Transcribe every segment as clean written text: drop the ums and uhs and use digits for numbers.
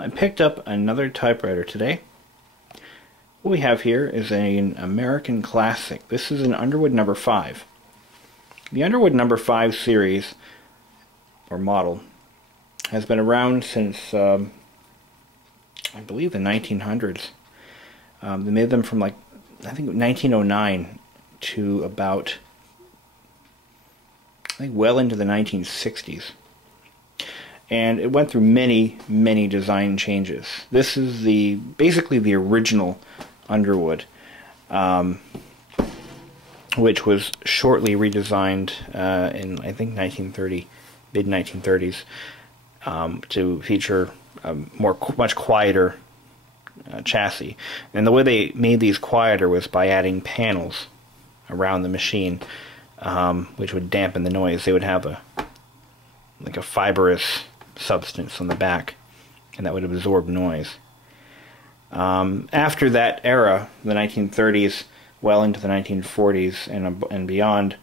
I picked up another typewriter today. What we have here is an American classic. This is an Underwood No. 5. The Underwood No. 5 series, or model, has been around since, I believe, the 1900s. They made them from, like, I think 1909 to about, I think, well into the 1960s. And it went through many, many design changes. This is basically the original Underwood, which was shortly redesigned in, I think, 1930, mid-1930s, to feature a much quieter chassis. And the way they made these quieter was by adding panels around the machine, which would dampen the noise. They would have a fibrous substance on the back, and that would absorb noise. After that era, the 1930s, well into the 1940s and beyond,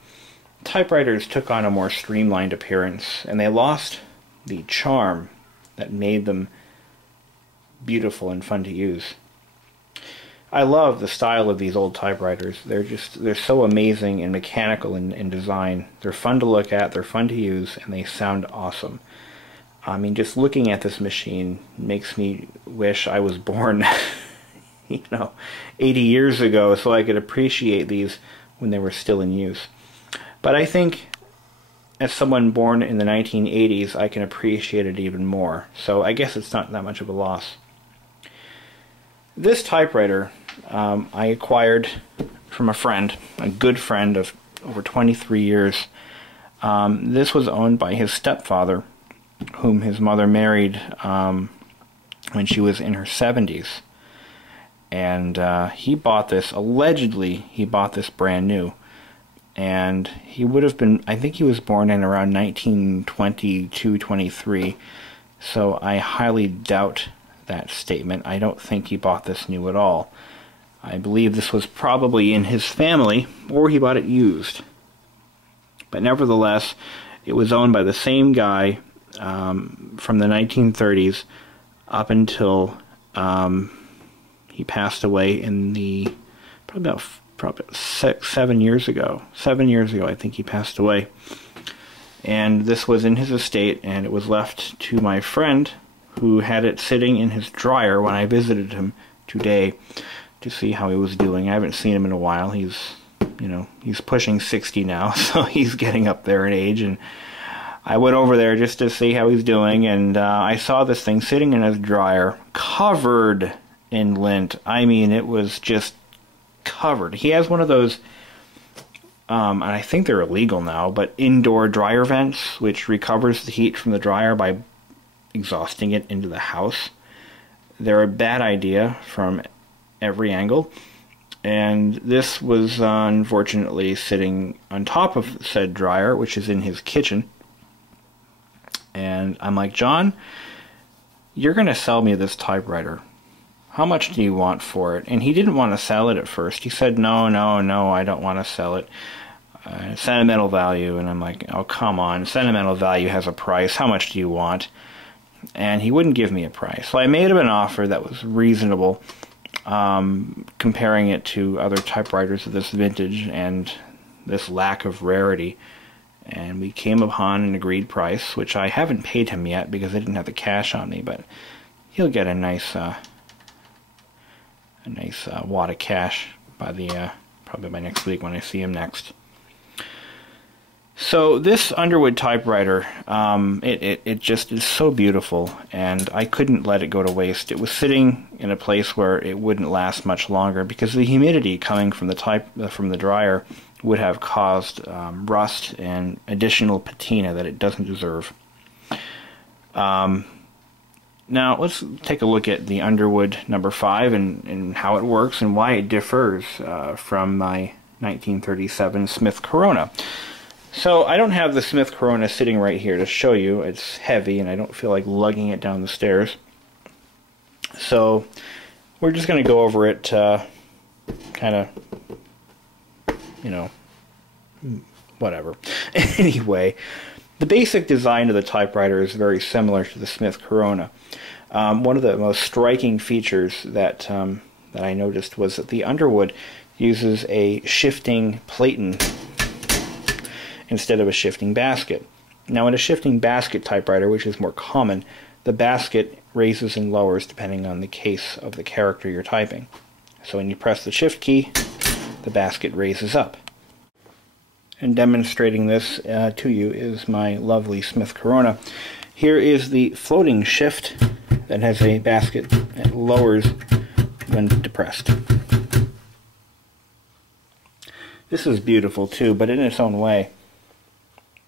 typewriters took on a more streamlined appearance, and they lost the charm that made them beautiful and fun to use. I love the style of these old typewriters. They're so amazing and mechanical in design. They're fun to look at, they're fun to use, and they sound awesome. I mean, just looking at this machine makes me wish I was born, 80 years ago, so I could appreciate these when they were still in use. But I think, as someone born in the 1980s, I can appreciate it even more. So I guess it's not that much of a loss. This typewriter I acquired from a friend, a good friend of over 23 years. This was owned by his stepfather, whom his mother married when she was in her 70s. And he bought this, allegedly he bought this brand new. And he would have been, I think he was born in around 1922-23. So I highly doubt that statement. I don't think he bought this new at all. I believe this was probably in his family, or he bought it used. But nevertheless, it was owned by the same guy from the 1930s up until he passed away in the probably 7 years ago. 7 years ago, I think he passed away. And this was in his estate, and it was left to my friend, who had it sitting in his dryer when I visited him today to see how he was doing. I haven't seen him in a while. He's pushing 60 now, so he's getting up there in age, and I went over there just to see how he's doing, and I saw this thing sitting in his dryer, covered in lint. I mean, it was just covered. He has one of those, and I think they're illegal now, but indoor dryer vents, which recovers the heat from the dryer by exhausting it into the house. They're a bad idea from every angle, and this was unfortunately sitting on top of said dryer, which is in his kitchen. And I'm like, John, you're going to sell me this typewriter. How much do you want for it? And he didn't want to sell it at first. He said, no, I don't want to sell it. Sentimental value. And I'm like, oh, come on. Sentimental value has a price. How much do you want? And he wouldn't give me a price. So I made him an offer that was reasonable, comparing it to other typewriters of this vintage and this lack of rarity. And we came upon an agreed price, which I haven't paid him yet because I didn't have the cash on me, but he'll get a nice wad of cash by probably by next week when I see him next. So this Underwood typewriter, it just is so beautiful, and I couldn't let it go to waste. It was sitting in a place where it wouldn't last much longer because the humidity coming from the dryer would have caused rust and additional patina that it doesn't deserve. Now let's take a look at the Underwood No. 5 and how it works and why it differs from my 1937 SmithCorona. So I don't have the SmithCorona sitting right here to show you. It's heavy and I don't feel like lugging it down the stairs. So we're just going to go over it kind of, you know, whatever. Anyway, the basic design of the typewriter is very similar to the SmithCorona. One of the most striking features that I noticed was that the Underwood uses a shifting platen instead of a shifting basket. Now in a shifting basket typewriter, which is more common, the basket raises and lowers depending on the case of the character you're typing. So when you press the shift key, the basket raises up. And demonstrating this to you is my lovely SmithCorona. Here is the floating shift that has a basket that lowers when depressed. This is beautiful too, but in its own way.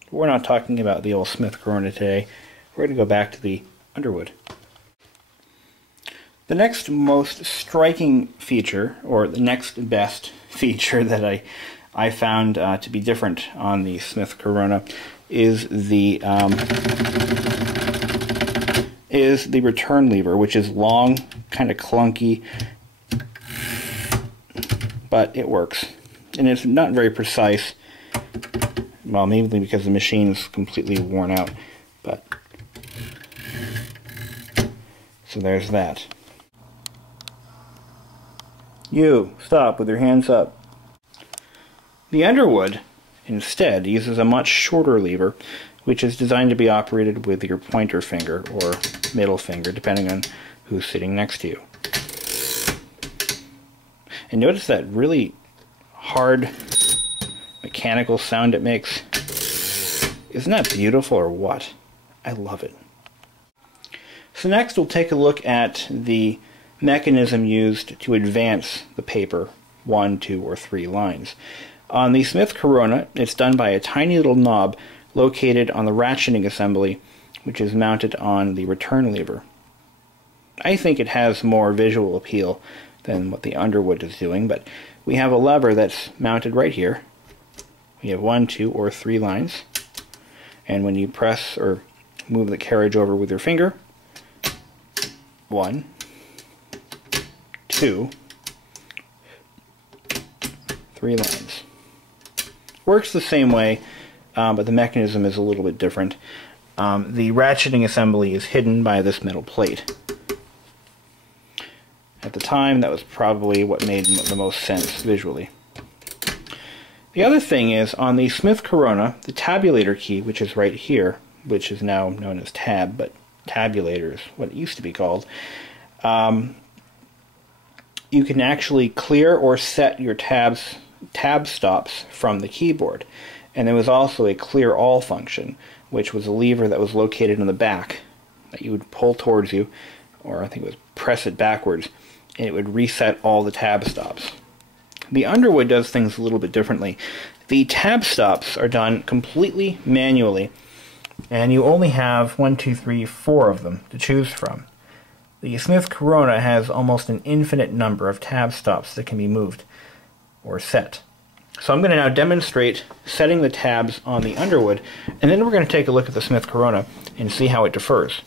We're not talking about the old SmithCorona today. We're going to go back to the Underwood. The next most striking feature, or the next best feature that I found to be different on the SmithCorona is the return lever, which is long, kind of clunky, but it works. And it's not very precise. Well, mainly because the machine's completely worn out. But so there's that. You, stop with your hands up. The Underwood, instead, uses a much shorter lever, which is designed to be operated with your pointer finger or middle finger, depending on who's sitting next to you. And notice that really hard mechanical sound it makes. Isn't that beautiful or what? I love it. So next we'll take a look at the mechanism used to advance the paper 1, 2, or 3 lines. On the SmithCorona, it's done by a tiny little knob located on the ratcheting assembly, which is mounted on the return lever. I think it has more visual appeal than what the Underwood is doing, but we have a lever that's mounted right here. We have 1, 2, or 3 lines, and when you press or move the carriage over with your finger, 1, 2, 3 lines. Works the same way, but the mechanism is a little bit different. The ratcheting assembly is hidden by this metal plate. At the time, that was probably what made the most sense visually. The other thing is, on the SmithCorona, the tabulator key, which is right here, which is now known as tab, but tabulator is what it used to be called, you can actually clear or set your tab stops from the keyboard. And there was also a clear all function, which was a lever that was located in the back that you would pull towards you, or I think it was press it backwards, and it would reset all the tab stops. The Underwood does things a little bit differently. The tab stops are done completely manually, and you only have 1, 2, 3, 4 of them to choose from. The SmithCorona has almost an infinite number of tab stops that can be moved or set. So I'm going to now demonstrate setting the tabs on the Underwood, and then we're going to take a look at the SmithCorona and see how it differs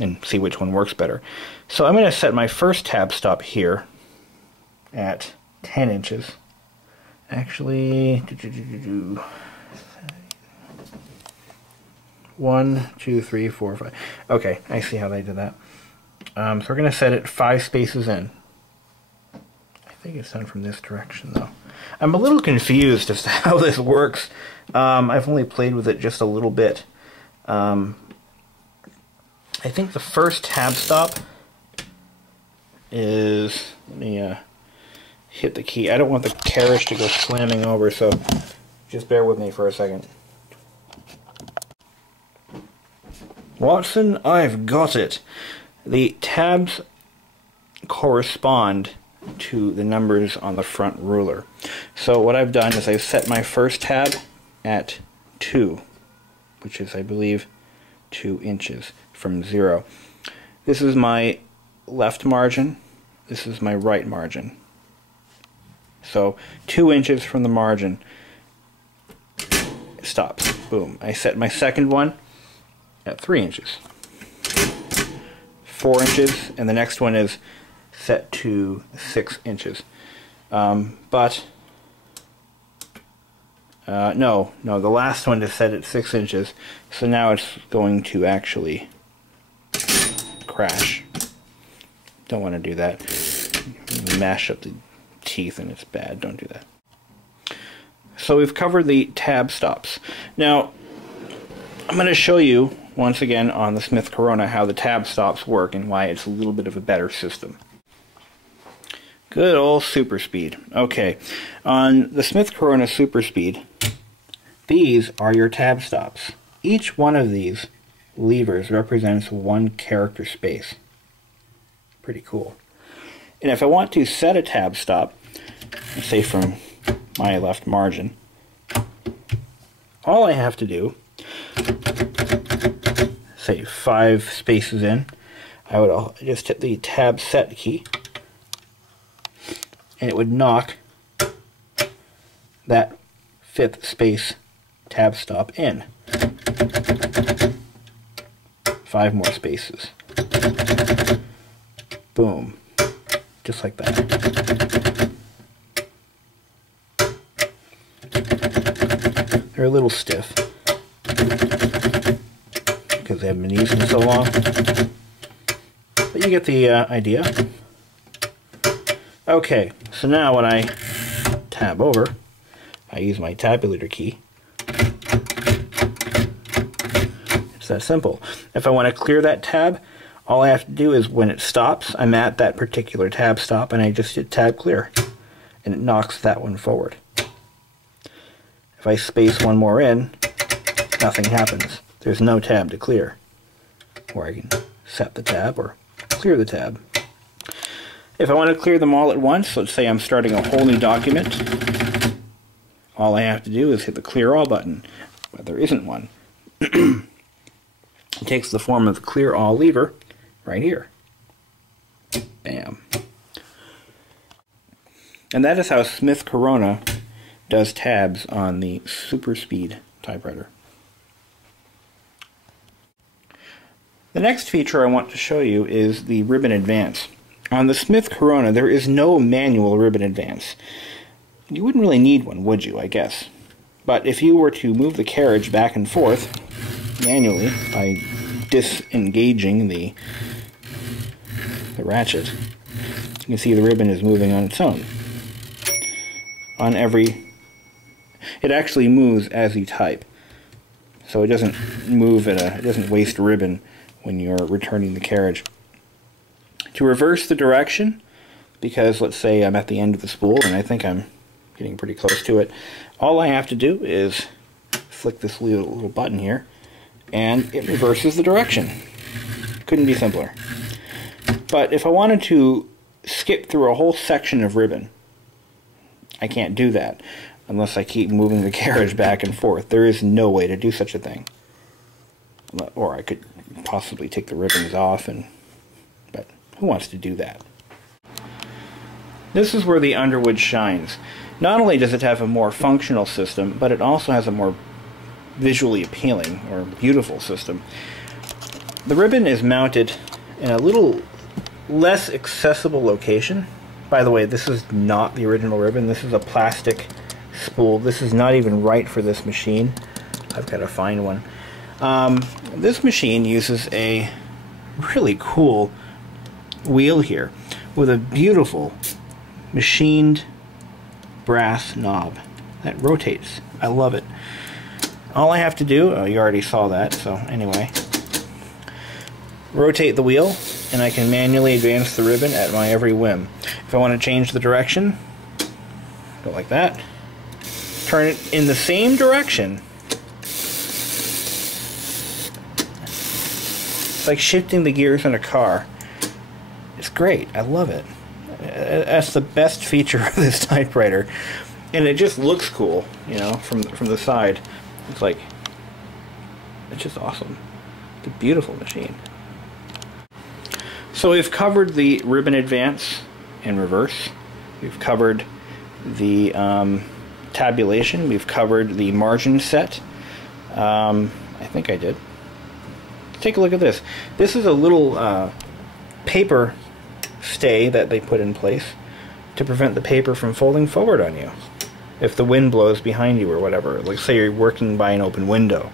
and see which one works better. So I'm going to set my first tab stop here at 10 inches. Actually, 1, 2, 3, 4, 5. Okay, I see how they did that. So we're going to set it 5 spaces in. I think it's done from this direction, though. I'm a little confused as to how this works. I've only played with it just a little bit. I think the first tab stop is... Let me hit the key. I don't want the carriage to go slamming over, so just bear with me for a second. Watson, I've got it. The tabs correspond to the numbers on the front ruler. So what I've done is I've set my first tab at 2, which is, I believe, 2 inches from 0. This is my left margin. This is my right margin. So 2 inches from the margin, it stops. Boom. I set my second one at 3 inches. 4 inches, and the next one is set to 6 inches. No, the last one is set at 6 inches, so now it's going to actually crash. Don't want to do that. Mash up the teeth and it's bad. Don't do that. So we've covered the tab stops. Now, I'm going to show you once again on the SmithCorona how the tab stops work and why it's a little bit of a better system. Good old super speed. Okay, on the SmithCorona Super Speed, these are your tab stops. Each one of these levers represents one character space. Pretty cool. And if I want to set a tab stop, say from my left margin, all I have to do, say 5 spaces in, I would just hit the tab set key, and it would knock that 5th space tab stop in. 5 more spaces. Boom. Just like that. They're a little stiff because they haven't been used in so long. But you get the idea. Okay, so now when I tab over, I use my Tabulator key. It's that simple. If I want to clear that tab, all I have to do is when it stops, I'm at that particular tab stop and I just hit tab clear and it knocks that one forward. If I space one more in, nothing happens. There's no tab to clear. Or I can set the tab or clear the tab. If I want to clear them all at once, let's say I'm starting a whole new document, all I have to do is hit the clear all button, but there isn't one. It takes the form of the clear all lever right here. Bam. And that is how SmithCorona does tabs on the Super Speed typewriter. The next feature I want to show you is the ribbon advance. On the SmithCorona, there is no manual ribbon advance. You wouldn't really need one, would you, I guess? But if you were to move the carriage back and forth manually by disengaging the ratchet, you can see the ribbon is moving on its own. It actually moves as you type. So it doesn't move it doesn't waste ribbon when you're returning the carriage. To reverse the direction, because let's say I'm at the end of the spool and I think I'm getting pretty close to it, all I have to do is flick this little button here and it reverses the direction. Couldn't be simpler. But if I wanted to skip through a whole section of ribbon, I can't do that unless I keep moving the carriage back and forth. There is no way to do such a thing. Or I could possibly take the ribbons off, but who wants to do that? This is where the Underwood shines. Not only does it have a more functional system, but it also has a more visually appealing or beautiful system. The ribbon is mounted in a little less accessible location. By the way, this is not the original ribbon. This is a plastic spool. This is not even right for this machine. I've got to find one. This machine uses a really cool wheel here with a beautiful machined brass knob that rotates. I love it. All I have to do, oh, you already saw that, so anyway, rotate the wheel and I can manually advance the ribbon at my every whim. If I want to change the direction, go like that, turn it in the same direction. It's like shifting the gears in a car. It's great. I love it. That's the best feature of this typewriter. And it just looks cool, you know, from the side. It's like, it's just awesome. It's a beautiful machine. So we've covered the ribbon advance and reverse. We've covered the tabulation. We've covered the margin set. I think I did. Take a look at this. This is a little paper stay that they put in place to prevent the paper from folding forward on you if the wind blows behind you or whatever. Like, say you're working by an open window.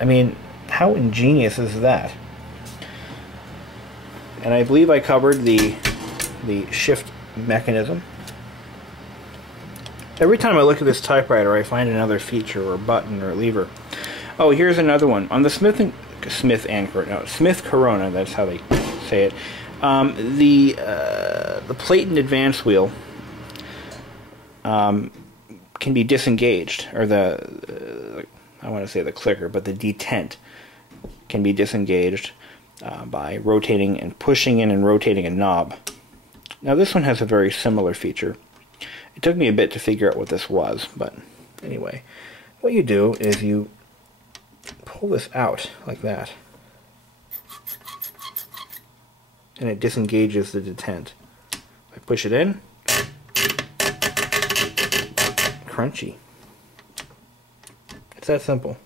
I mean, how ingenious is that? And I believe I covered the shift mechanism. Every time I look at this typewriter, I find another feature or button or lever. Oh, here's another one. On the SmithCorona, that's how they say it. The plate and advance wheel can be disengaged, or I want to say the clicker, but the detent can be disengaged by rotating and pushing in and rotating a knob. Now this one has a very similar feature. It took me a bit to figure out what this was, but anyway, what you do is you pull this out like that, and it disengages the detent. I push it in, crunchy. It's that simple.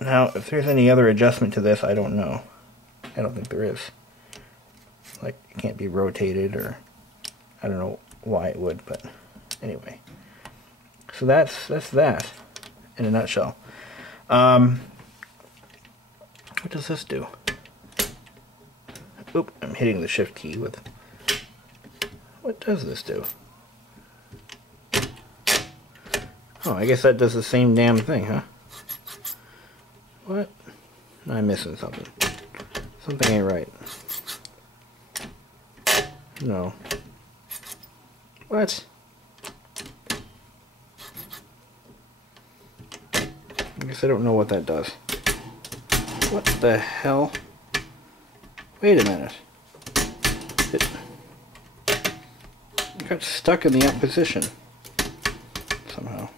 Now, if there's any other adjustment to this, I don't know. I don't think there is. Like, it can't be rotated, or I don't know why it would, but anyway. So that's that in a nutshell. What does this do? Oop, I'm hitting the shift key with... What does this do? Oh, I guess that does the same damn thing, huh? What? I'm missing something. Something ain't right. No. What? I guess I don't know what that does. What the hell? Wait a minute. It got stuck in the up position somehow.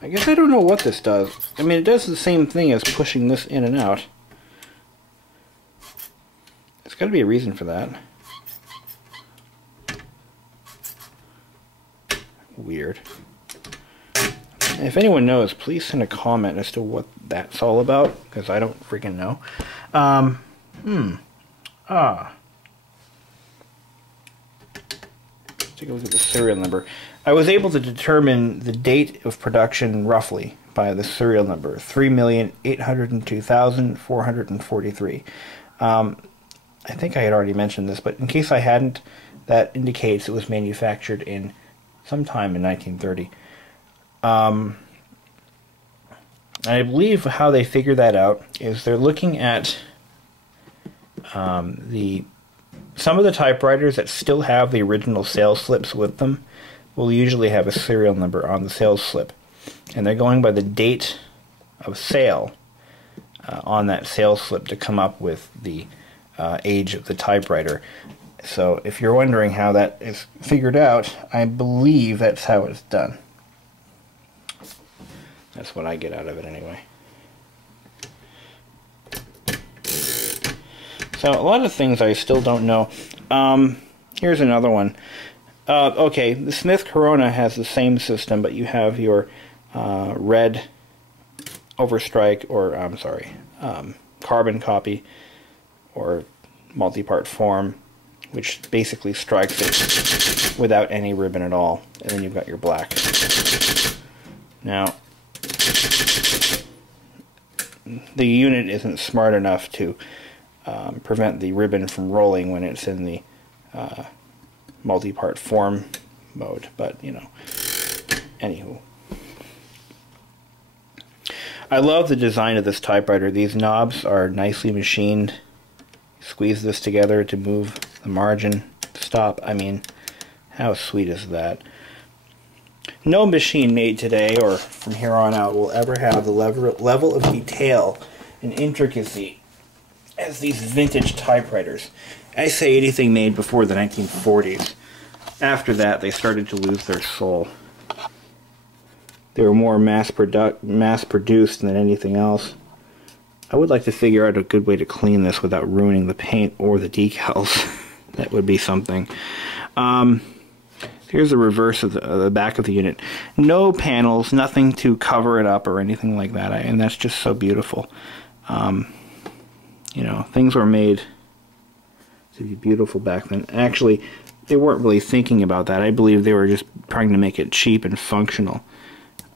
I guess I don't know what this does. I mean, it does the same thing as pushing this in and out. There's got to be a reason for that. Weird. If anyone knows, please send a comment as to what that's all about, because I don't freaking know. Take a look at the serial number. I was able to determine the date of production roughly by the serial number, 3,802,443. I think I had already mentioned this, but in case I hadn't, that indicates it was manufactured in sometime in 1930. I believe how they figure that out is they're looking at some of the typewriters that still have the original sales slips with them will usually have a serial number on the sales slip, and they're going by the date of sale on that sales slip to come up with the age of the typewriter. So if you're wondering how that is figured out, I believe that's how it's done. That's what I get out of it anyway. So a lot of things I still don't know. Here's another one. Okay, the SmithCorona has the same system, but you have your red overstrike, or I'm sorry, carbon copy, or multi-part form, which basically strikes it without any ribbon at all, and then you've got your black. Now, the unit isn't smart enough to prevent the ribbon from rolling when it's in the multi-part form mode, but you know, anywho. I love the design of this typewriter. These knobs are nicely machined. Squeeze this together to move the margin stop. I mean, how sweet is that? No machine made today or from here on out will ever have the level of detail and intricacy as these vintage typewriters. I say anything made before the 1940s. After that, they started to lose their soul. They were more mass produced than anything else. I would like to figure out a good way to clean this without ruining the paint or the decals. That would be something. Here's the reverse of the back of the unit. No panels, nothing to cover it up or anything like that, and that's just so beautiful. You know, things were made to be beautiful back then. Actually, they weren't really thinking about that. I believe they were just trying to make it cheap and functional.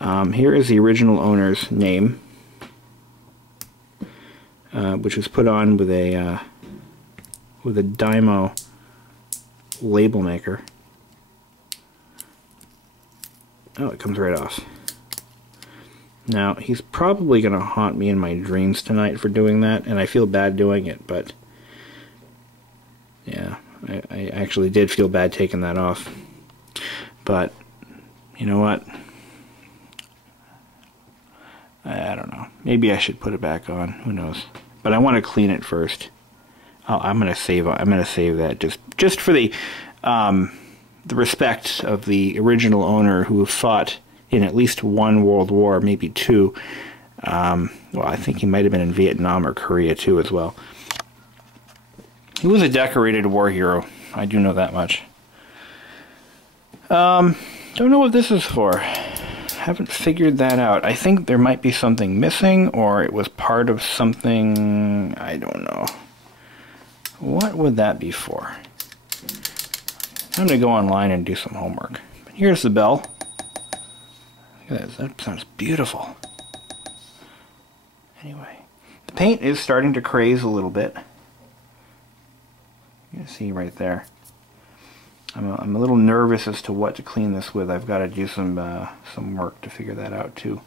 Here is the original owner's name, which was put on with a Dymo label maker. Oh, it comes right off. Now, he's probably going to haunt me in my dreams tonight for doing that, and I feel bad doing it, but yeah, I actually did feel bad taking that off. But, you know what? I don't know. Maybe I should put it back on. Who knows? But I want to clean it first. Oh, I'm gonna save that just for the respect of the original owner who fought in at least one world war, maybe two. Well, I think he might have been in Vietnam or Korea too as well. He was a decorated war hero. I do know that much. Don't know what this is for. Haven't figured that out. I think there might be something missing, or it was part of something. I don't know. What would that be for? I'm going to go online and do some homework. But here's the bell. Look at that. That sounds beautiful. Anyway, the paint is starting to craze a little bit. You can see right there. I'm a little nervous as to what to clean this with. I've got to do some work to figure that out too.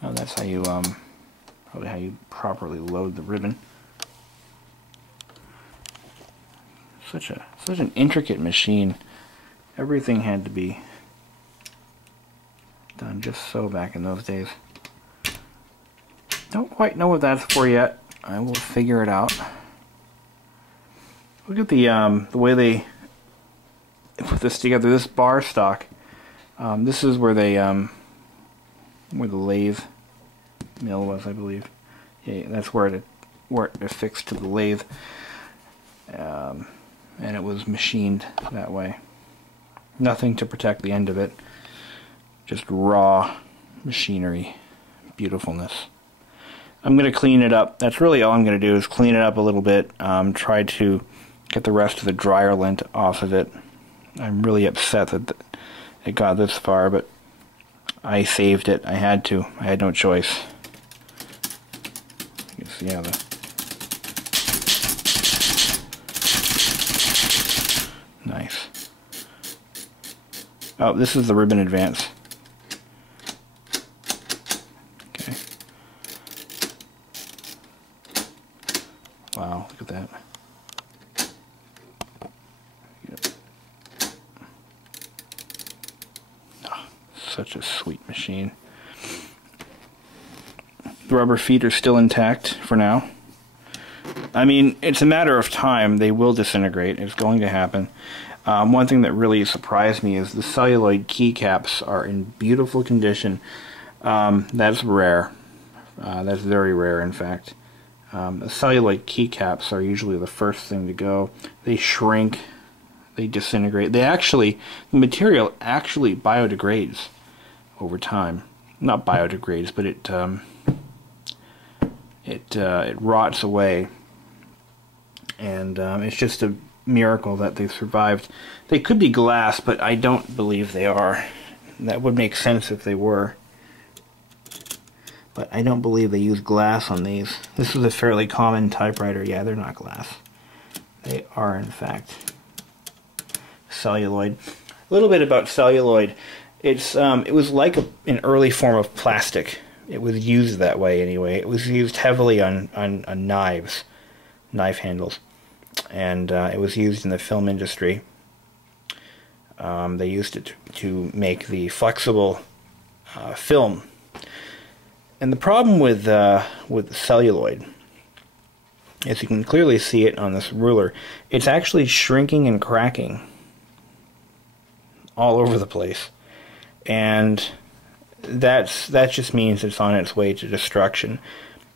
Oh, that's how you probably how you properly load the ribbon. Such an intricate machine. Everything had to be done just so back in those days. Don't quite know what that's for yet. I will figure it out. Look at the way they put this together. This bar stock. This is where they where the lathe mill was, I believe. Yeah, that's where it affixed to the lathe, and it was machined that way. Nothing to protect the end of it. Just raw machinery, beautifulness. I'm going to clean it up. That's really all I'm going to do is clean it up a little bit. Try to get the rest of the dryer lint off of it. I'm really upset that it got this far, but I saved it. I had to. I had no choice. You can see how nice. Oh, this is the ribbon advance. Okay. Wow, look at that. Oh, such a sweet machine. The rubber feet are still intact for now. I mean, it's a matter of time. They will disintegrate. It's going to happen. One thing that really surprised me is the celluloid keycaps are in beautiful condition. That's rare. That's very rare, in fact. The celluloid keycaps are usually the first thing to go. They shrink. They disintegrate. The material actually biodegrades over time. Not biodegrades, but it rots away. And it's just a miracle that they've survived. They could be glass, but I don't believe they are. That would make sense if they were. But I don't believe they use glass on these. This is a fairly common typewriter. Yeah, they're not glass. They are, in fact, celluloid. A little bit about celluloid. It was like an early form of plastic. It was used that way anyway. It was used heavily on knives, knife handles. And it was used in the film industry. They used it to make the flexible film. And the problem with celluloid, as you can clearly see it on this ruler, it's actually shrinking and cracking all over the place. And that just means it's on its way to destruction.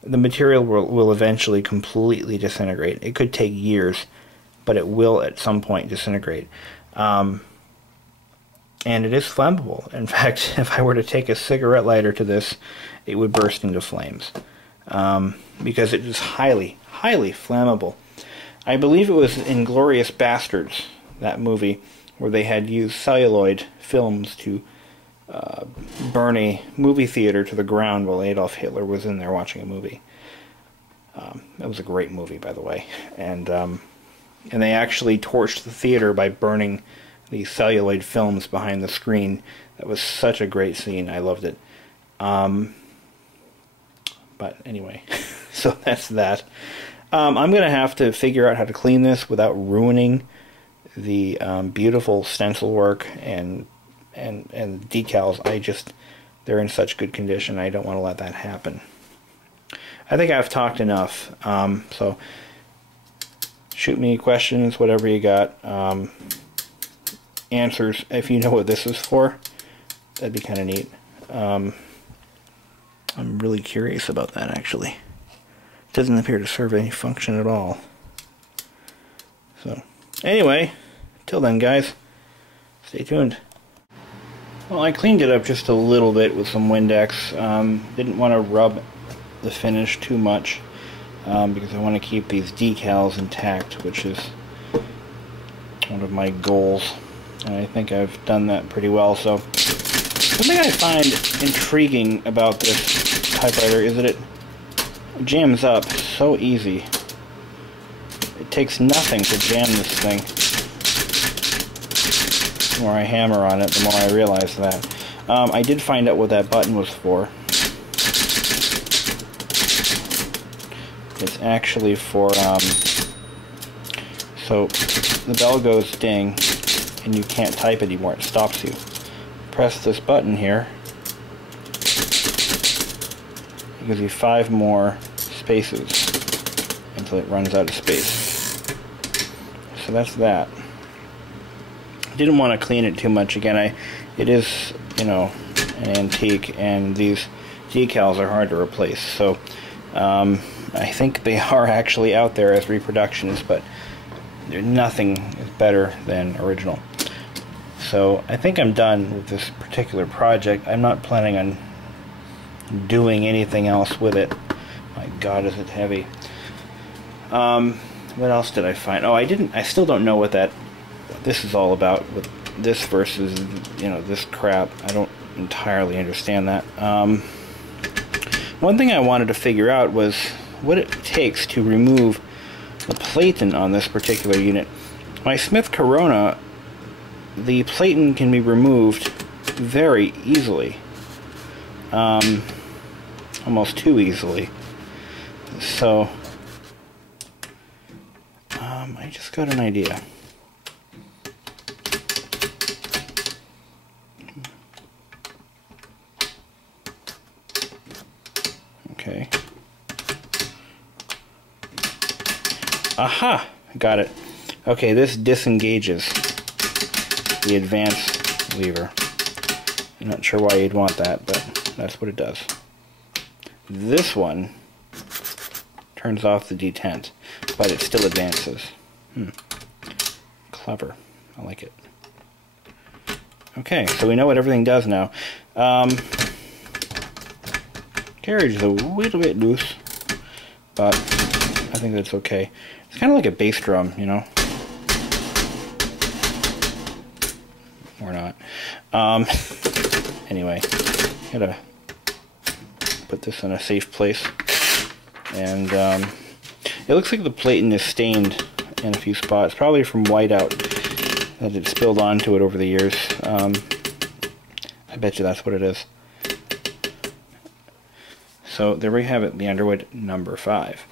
The material will eventually completely disintegrate. It could take years, but it will at some point disintegrate. And it is flammable. In fact, if I were to take a cigarette lighter to this, it would burst into flames. Because it is highly, highly flammable. I believe it was Inglorious Bastards, that movie, where they had used celluloid films to burn a movie theater to the ground while Adolf Hitler was in there watching a movie. That was a great movie, by the way. And they actually torched the theater by burning the celluloid films behind the screen. That was such a great scene. I loved it. But anyway, so that's that. I'm going to have to figure out how to clean this without ruining the beautiful stencil work and decals. They're in such good condition. I don't want to let that happen. I think I've talked enough. So shoot me questions, whatever you got. Answers, if you know what this is for, that'd be kind of neat. I'm really curious about that, actually. It doesn't appear to serve any function at all. So, anyway, till then, guys, stay tuned. Well, I cleaned it up just a little bit with some Windex. Didn't want to rub the finish too much because I want to keep these decals intact, which is one of my goals. And I think I've done that pretty well. So, something I find intriguing about this typewriter is that it jams up so easy. It takes nothing to jam this thing. The more I hammer on it, the more I realize that. I did find out what that button was for. It's actually for, so the bell goes ding, and you can't type anymore. It stops you. Press this button here. It gives you 5 more spaces until it runs out of space. So that's that. Didn't want to clean it too much. Again, it is, you know, an antique, and these decals are hard to replace. So I think they are actually out there as reproductions, but nothing is better than original. So I think I'm done with this particular project. I'm not planning on doing anything else with it. My God, is it heavy. What else did I find? Oh, I still don't know what this is all about with this versus, you know, this crap. I don't entirely understand that. One thing I wanted to figure out was what it takes to remove the platen on this particular unit. My SmithCorona, the platen can be removed very easily. Almost too easily. So, I just got an idea. Okay. Aha! Got it. Okay, this disengages the advance lever. I'm not sure why you'd want that, but that's what it does. This one turns off the detent, but it still advances. Clever. I like it. Okay, so we know what everything does now. Carriage is a little bit loose, but I think that's okay. It's kind of like a bass drum, you know? Or not. Anyway, gotta put this in a safe place. And it looks like the platen is stained in a few spots, probably from whiteout that it spilled onto it over the years. I bet you that's what it is. So there we have it, the Underwood number 5.